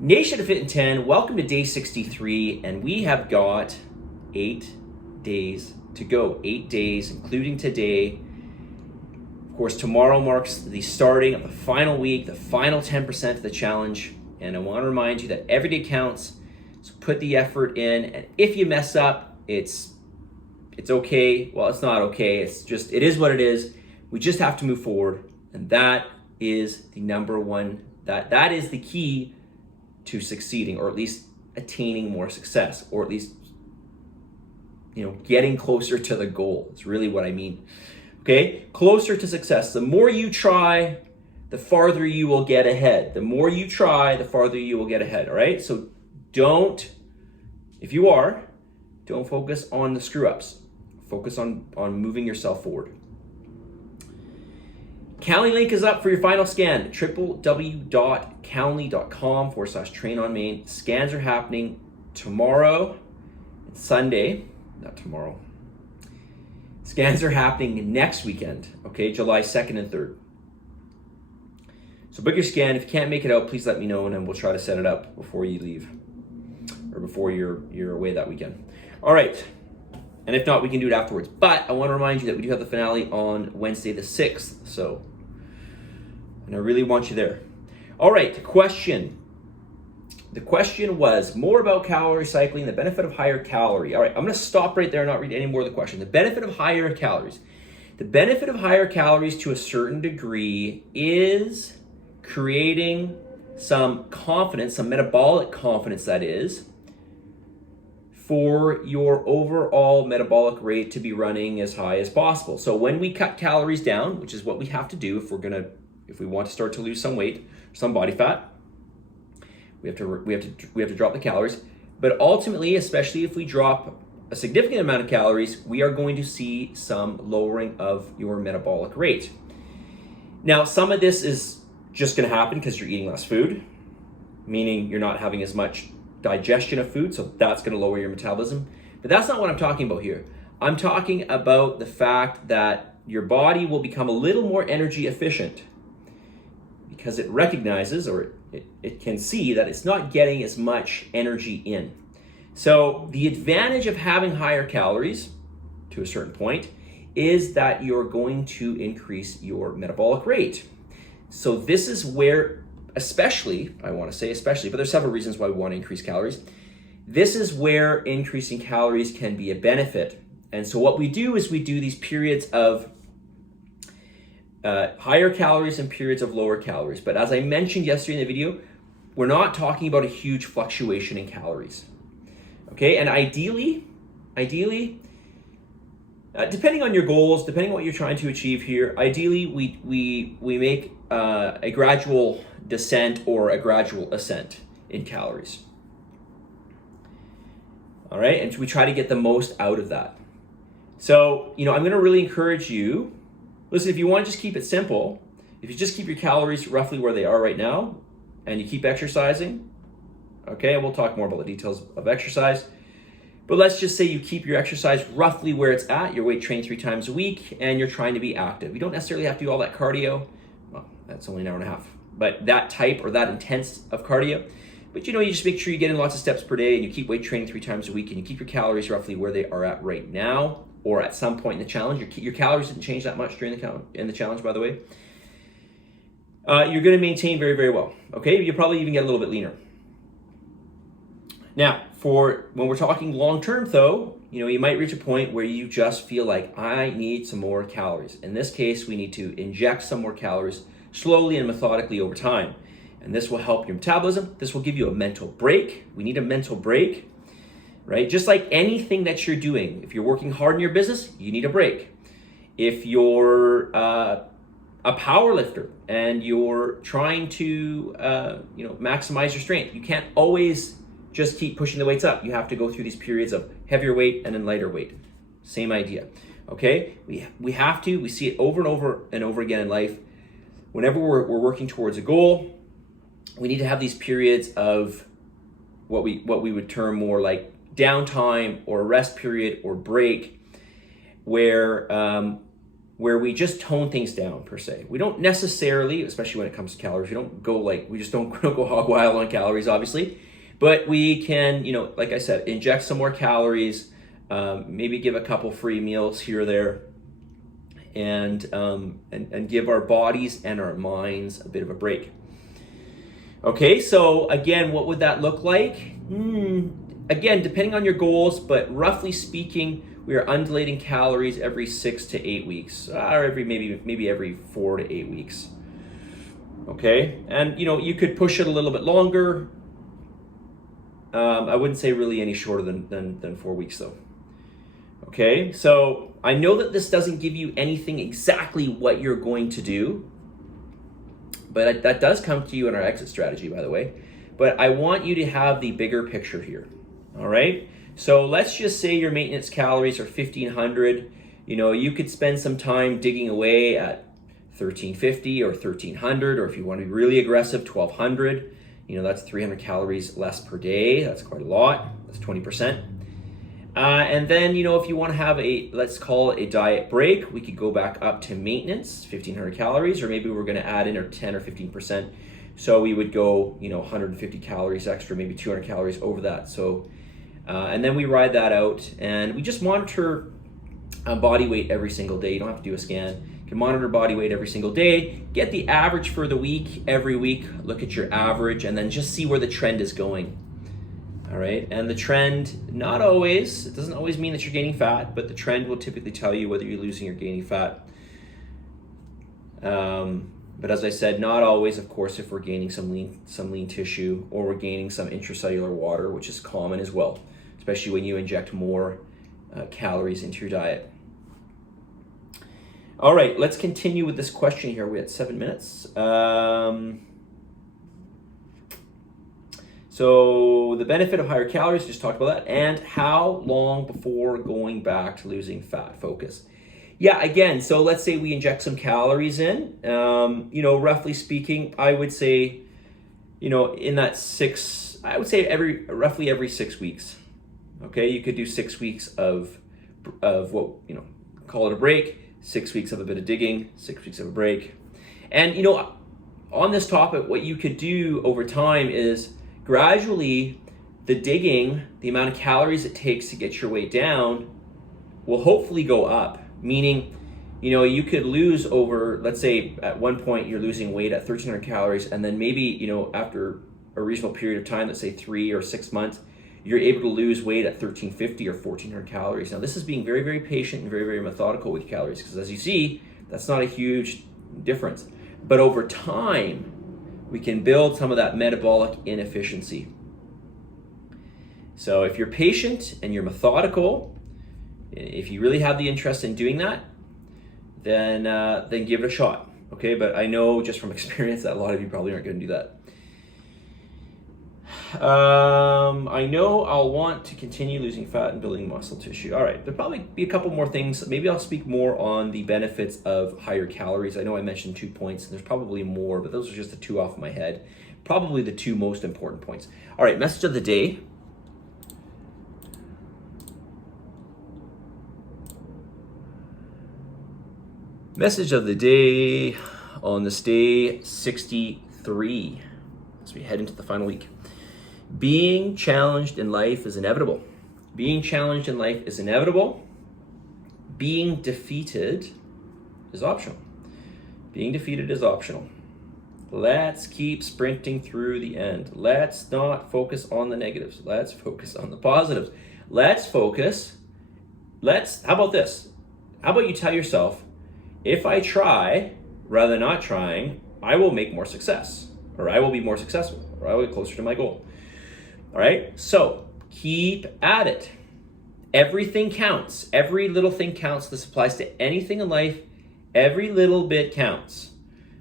Nation of Fit in 10, welcome to day 63, and we have got 8 days to go. 8 days, including today. Of course, tomorrow marks the starting of the final week, the final 10% of the challenge, and I want to remind you that every day counts, so put the effort in, and if you mess up, it's okay. Well, it's not okay, it is what it is. We just have to move forward, and that is the number one, that is the key to succeeding, or at least attaining more success, or at least, getting closer to the goal. It's really what I mean. Okay, closer to success. The more you try, the farther you will get ahead. The more you try, the farther you will get ahead. All right, so don't focus on the screw ups. Focus on moving yourself forward. Calendly link is up for your final scan, www.calendly.com/trainonmain. Scans are happening tomorrow and Sunday, not tomorrow. Scans are happening next weekend, okay, July 2nd and 3rd. So book your scan. If you can't make it out, please let me know, and then we'll try to set it up before you leave, or before you're away that weekend. All right. And if not, we can do it afterwards. But I want to remind you that we do have the finale on Wednesday the 6th. And I really want you there. All right, the question was more about calorie cycling, the benefit of higher calorie. All right, I'm going to stop right there and not read any more of the question. The benefit of higher calories. The benefit of higher calories to a certain degree is creating some confidence, some metabolic confidence, that is, for your overall metabolic rate to be running as high as possible. So when we cut calories down, which is what we have to do if we want to start to lose some weight, some body fat, we have to drop the calories. But ultimately, especially if we drop a significant amount of calories, we are going to see some lowering of your metabolic rate. Now, some of this is just going to happen because you're eating less food, meaning you're not having as much digestion of food, so that's going to lower your metabolism. But that's not what I'm talking about here. I'm talking about the fact that your body will become a little more energy efficient because it recognizes, or it can see, that it's not getting as much energy in. So the advantage of having higher calories to a certain point is that you're going to increase your metabolic rate. So this is where, especially, but there's several reasons why we want to increase calories. This is where increasing calories can be a benefit. And so what we do is we do these periods of higher calories and periods of lower calories. But as I mentioned yesterday in the video, we're not talking about a huge fluctuation in calories. Okay, and ideally, depending on your goals, depending on what you're trying to achieve here, ideally we make a gradual descent or a gradual ascent in calories. All right, and so we try to get the most out of that. So, I'm going to really encourage you, listen, if you want to just keep it simple, if you just keep your calories roughly where they are right now, and you keep exercising, okay, we'll talk more about the details of exercise, but let's just say you keep your exercise roughly where it's at, your weight trained 3 times a week, and you're trying to be active. You don't necessarily have to do all that cardio. Well, that's only an hour and a half. But that type or that intense of cardio. But you just make sure you get in lots of steps per day, and you keep weight training 3 times a week, and you keep your calories roughly where they are at right now, or at some point in the challenge. Your calories didn't change that much during the challenge, by the way. You're going to maintain very, very well. Okay, you'll probably even get a little bit leaner. Now, when we're talking long term, though, you might reach a point where you just feel like, I need some more calories. In this case, we need to inject some more calories slowly and methodically over time. And this will help your metabolism. This will give you a mental break. We need a mental break, right? Just like anything that you're doing. If you're working hard in your business, you need a break. If you're a power lifter and you're trying to maximize your strength, you can't always just keep pushing the weights up. You have to go through these periods of heavier weight and then lighter weight. Same idea. Okay? We have to. We see it over and over and over again in life. Whenever we're working towards a goal, we need to have these periods of what we would term more like downtime or a rest period or break, where where we just tone things down per se. We don't necessarily, especially when it comes to calories, we just don't go hog wild on calories, obviously, but we can, like I said, inject some more calories, maybe give a couple free meals here or there, and give our bodies and our minds a bit of a break. Okay, so again, what would that look like? Again, depending on your goals, but roughly speaking, we are undulating calories every 6 to 8 weeks, or maybe every 4 to 8 weeks. Okay, and you could push it a little bit longer. I wouldn't say really any shorter than 4 weeks though. Okay, so I know that this doesn't give you anything exactly what you're going to do, but that does come to you in our exit strategy, by the way. But I want you to have the bigger picture here. All right, so let's just say your maintenance calories are 1,500. You could spend some time digging away at 1,350 or 1,300, or if you want to be really aggressive, 1,200. That's 300 calories less per day. That's quite a lot. That's 20%. And then, if you want to have let's call it a diet break, we could go back up to maintenance, 1,500 calories, or maybe we're going to add in our 10 or 15%. So we would go, 150 calories extra, maybe 200 calories over that. So, and then we ride that out, and we just monitor body weight every single day. You don't have to do a scan. You can monitor body weight every single day, get the average for the week, every week, look at your average, and then just see where the trend is going. All right, and the trend, it doesn't always mean that you're gaining fat, but the trend will typically tell you whether you're losing or gaining fat. But as I said, not always, of course, if we're gaining some lean tissue, or we're gaining some intracellular water, which is common as well, especially when you inject more calories into your diet. All right, let's continue with this question here. We had 7 minutes. So the benefit of higher calories, just talked about that, and how long before going back to losing fat? Focus. Yeah, again, so let's say we inject some calories in, roughly speaking, I would say, in that roughly every 6 weeks. Okay, you could do 6 weeks of what, call it a break, 6 weeks of a bit of digging, 6 weeks of a break. And, on this topic, what you could do over time is gradually the digging, the amount of calories it takes to get your weight down, will hopefully go up. Meaning, you could lose over, let's say at one point you're losing weight at 1,300 calories, and then maybe, after a reasonable period of time, let's say 3 or 6 months, you're able to lose weight at 1,350 or 1,400 calories. Now, this is being very, very patient and very, very methodical with calories, because as you see, that's not a huge difference. But over time, we can build some of that metabolic inefficiency. So if you're patient and you're methodical, if you really have the interest in doing that, then give it a shot. Okay, but I know just from experience that a lot of you probably aren't going to do that. I know I'll want to continue losing fat and building muscle tissue. All right, there'll probably be a couple more things. Maybe I'll speak more on the benefits of higher calories. I know I mentioned 2 points, and there's probably more, but those are just the 2 off my head. Probably the 2 most important points. All right, message of the day. Message of the day on this day 63, as we head into the final week. Being challenged in life is inevitable. Being challenged in life is inevitable. Being defeated is optional. Being defeated is optional. Let's keep sprinting through the end. Let's not focus on the negatives. Let's focus on the positives. How about this? How about you tell yourself, if I try rather than not trying, I will make more success, or I will be more successful, or I will get closer to my goal. All right, so keep at it. Everything counts. Every little thing counts. This applies to anything in life. Every little bit counts.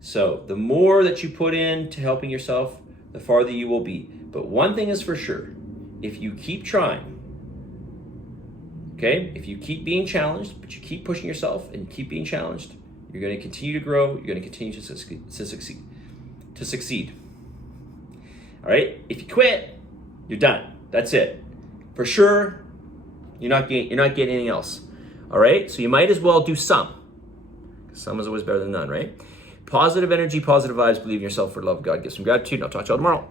So the more that you put in to helping yourself, the farther you will be. But one thing is for sure, if you keep trying, okay, if you keep being challenged, but you keep pushing yourself and keep being challenged, you're going to continue to grow. You're going to continue to succeed. All right, if you quit, you're done. That's it. For sure, you're not getting anything else. All right, so you might as well do some. Some is always better than none, right? Positive energy, positive vibes, believe in yourself, for the love of God, give some gratitude, and I'll talk to y'all tomorrow.